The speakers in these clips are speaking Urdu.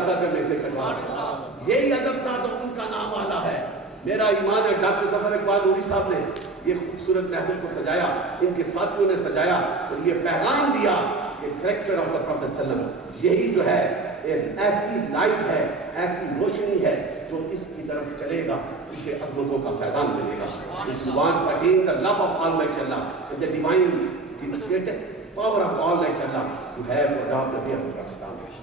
آقا کا میں سے کٹوا دیں۔ یہی ادب تھا تو ان کا نام آلہ ہے۔ میرا ایمان ہے ڈاکٹر ظفر اقبال نوری صاحب نے یہ خوبصورت محفل کو سجایا، ان کے ساتھیوں نے سجایا اور یہ پیغام دیا کہ کریکٹر آف دا پروفیٹ صلی اللہ علیہ وسلم یہی جو ہے ایسی لائٹ ہے، ایسی روشنی ہے جو اس کی طرف چلے گا اسے عظمتوں کا فیضان ملے گا۔ If you want to attain the love of Almighty Allah and the divine, the greatest power of the Almighty Allah, you have to adopt the way of the Prophet.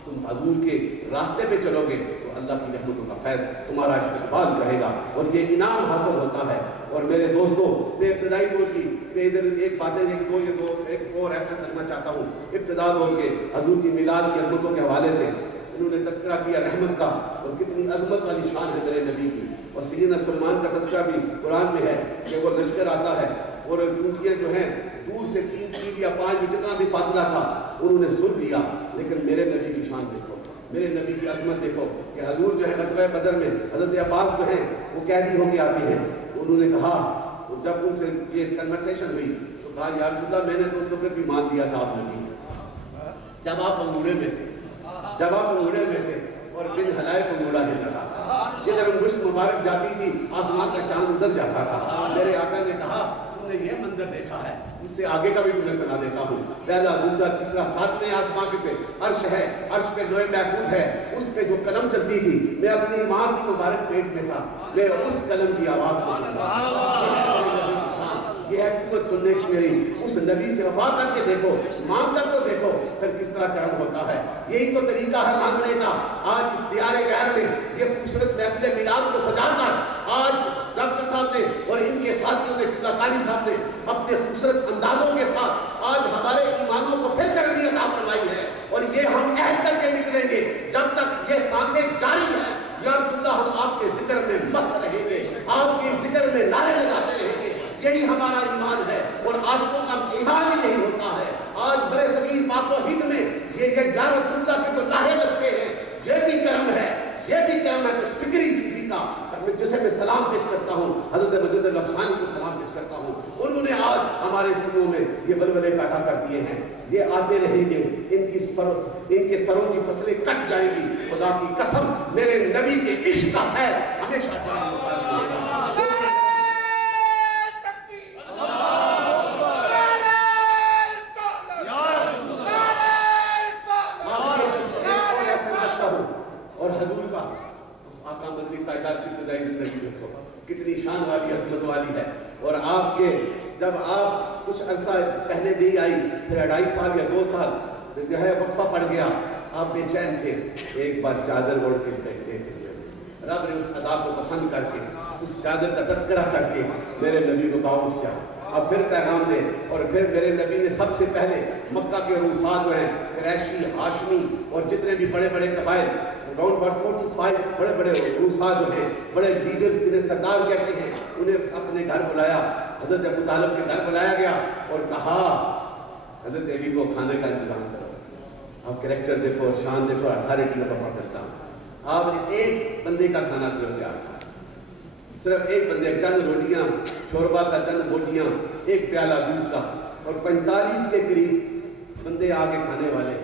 تم حضور کے راستے پہ چلو گے تو اللہ کی رحمتوں کا فیض تمہارا استقبال کرے گا اور یہ انعام حاصل ہوتا ہے۔ اور میرے دوستوں، میں ابتدائی دور کی میں ادھر ایک باتیں ایک اور ریفرنس رکھنا چاہتا ہوں۔ ابتدا دور کے حضور کی میلاد کی عظمتوں کے حوالے سے انہوں نے تذکرہ کیا رحمت کا، اور کتنی عظمت والی شان ہے میرے نبی کی۔ اور سیدنا سلیمان کا تذکرہ بھی قرآن میں ہے کہ وہ لشکر آتا ہے اور چونٹیاں جو ہیں دور سے 3 فیٹ یا 5 فیٹ جتنا بھی فاصلہ تھا انہوں نے سن دیا، لیکن میرے نبی کی شان دیکھو، میرے نبی کی عظمت دیکھو کہ حضور جو ہے غزوہ بدر میں حضرت عباس جو ہیں وہ قیدی ہو کے آتے ہیں۔ انہوں نے کہا جب ان سے یہ کنورسیشن ہوئی تو کہا یا رسول اللہ میں نے تو اس وقت بھی مان دیا تھا آپ نبی جب آپ انگوڑے میں تھے، جب آپ انگوڑے میں تھے اور بن ہلائے انگوڑا ہل رہا تھا، جدھر انگشت مبارک جاتی تھی آسمان کا چاند ادھر جاتا تھا۔ میرے آقا نے کہا تم نے یہ منظر دیکھا ہے، اس سے آگے کا بھی تمہیں سنا دیتا ہوں۔ پہلا، دوسرا، تیسرا، 7ویں آسمان پہ عرش ہے، عرش پہ لوح محفوظ ہے، اس پہ جو قلم چلتی تھی میں اپنی ماں کی مبارک پیٹ میں تھا، میں اس قلم کی آواز کو سنتا ہوں۔ یہ ہے قوت سننے کی میری۔ اس نبی سے وفا کر کے دیکھو، مانگ کر تو دیکھو پھر کس طرح کرم ہوتا ہے۔ یہی تو طریقہ ہے مانگنے کا۔ آج اس دیار غیر میں یہ خوبصورت محفل میلاد کو سجا کر آج ڈاکٹر صاحب نے اور ان کے ساتھیوں نے، قبلہ قاری صاحب نے اپنے خوبصورت اندازوں کے ساتھ آج ہمارے ایمانوں کو پھر تربیت عطا فرمائی ہے، اور یہ ہم عہد کر کے نکلیں گے جب تک یہ سانسیں جاری ہیں یا رسول اللہ ہم آپ کے ذکر میں مست رہیں گے، آپ کے ذکر میں نعرے لگاتے رہیں گے۔ یہی ہمارا ایمان ہے اور عاشقوں کا ایمان ہی یہی ہوتا ہے۔ آج برے صغیر پاک و ہند میں یہ یا رسول اللہ کے جو نعرے لگتے ہیں یہ بھی کرم ہے، یہ بھی کرم ہے۔ تو فکری صوفی کا جسے میں سلام پیش کرتا ہوں، حضرت مجد الافسانی کو سلام پیش کرتا ہوں، انہوں نے آج ہمارے سینوں میں یہ ولولے پیدا کر دیے ہیں۔ یہ آتے رہیں گے، ان کے سروں کی فصلیں کٹ جائیں گی۔ خدا کی قسم میرے نبی کے عشق کا خیر ہمیشہ جاری رہے گا۔ اور حضور کا اس آقا مدنی تاجدار کی ابتدائی زندگی دیکھو کتنی شان والی، عظمت والی ہے۔ اور آپ کے جب آپ کچھ عرصہ پہلے نہیں آئی، پھر 2.5 سال یا 2 سال جو ہے وقفہ پڑ گیا، آپ بے چین تھے، ایک بار چادر اوڑھ کے بیٹھے ہوئے تھے۔ رب نے اس ادا کو پسند کر کے، اس چادر کا تذکرہ کر کے میرے نبی کو کہا اٹھ جا، اب پھر پیغام دے۔ اور پھر میرے نبی نے سب سے پہلے مکہ کے روسات جو ہیں قریشی، ہاشمی اور جتنے بھی بڑے بڑے قبائل، اراؤنڈ 45 بڑے بڑے روسات جو ہیں، بڑے لیڈرز جنہیں سردار کہتے ہیں، انہیں اپنے گھر بلایا۔ حضرت ابو طالب کے گھر بلایا گیا اور کہا حضرت علی کو کھانے کا انتظام کرو۔ اب کریکٹر دیکھو اور شان دیکھو، اتھارٹی آف دا اسلام۔ آپ نے ایک بندے کا کھانا صرف تیار تھا، صرف ایک بندے، چند روٹیاں، شوربہ کا چند روٹیاں، ایک پیالہ دودھ کا، اور 45 کے قریب بندے آگے کھانے والے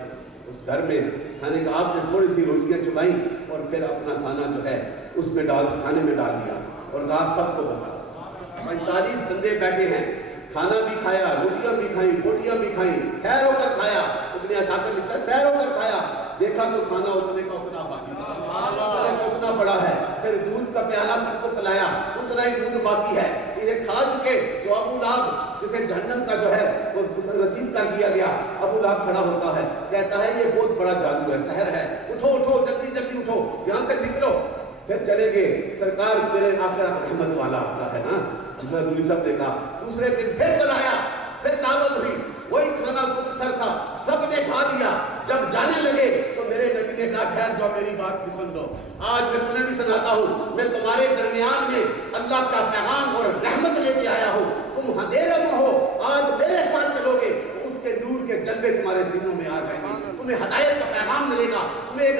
اس گھر میں کھانے کا۔ آپ نے تھوڑی سی روٹیاں چبائیں اور پھر اپنا کھانا جو ہے اس میں اس کھانے میں ڈال دیا اور کہا سب کو بتا۔ 45 بندے بیٹھے ہیں، کھانا بھی کھایا، روٹیاں بھی کھائیں، بوٹیاں بھی کھائیں، سیر ہو کر کھایا۔ ابن اسحاق لکھتا ہے سیر ہو کر کھایا، دیکھا تو کھانا اتنے کا اتنا باقی اتنا بڑا ہے۔ پھر دودھ کا پیالہ سب کو پلایا، اتنا ہی دودھ باقی ہے۔ یہ کھا چکے تو ابو لہب جسے جہنم کا جو ہے وہ رسید کر دیا گیا، ابو لہب کھڑا ہوتا ہے، کہتا ہے یہ بہت بڑا جادو ہے، سحر ہے، اٹھو اٹھو جلدی جلدی اٹھو، یہاں سے نکلو۔ پھر چلے گئے، سرکار میرے آقا رحمت والا ہوتا ہے نا، حضرت علی صاحب نے کہا۔ دوسرے دن پھر بلایا، پھر دعوت ہوئی، وہی کھانا مختصر سا سب نے کھا لیا۔ جب جانے لگے تو میرے نبی نے کہا ٹھہر جاؤ، میری بات بھی سن لو، آج میں تمہیں بھی سناتا ہوں، میں تمہارے درمیان میں اللہ کا پیغام اور رحمت لے کے آیا ہوں، تم اندھیرے میں ہو، آج میرے ساتھ چلو گے تو اس کے نور کے جلوے تمہارے سینوں میں آ جائیں گے، تمہیں ہدایت کا پیغام ملے گا، تمہیں ایک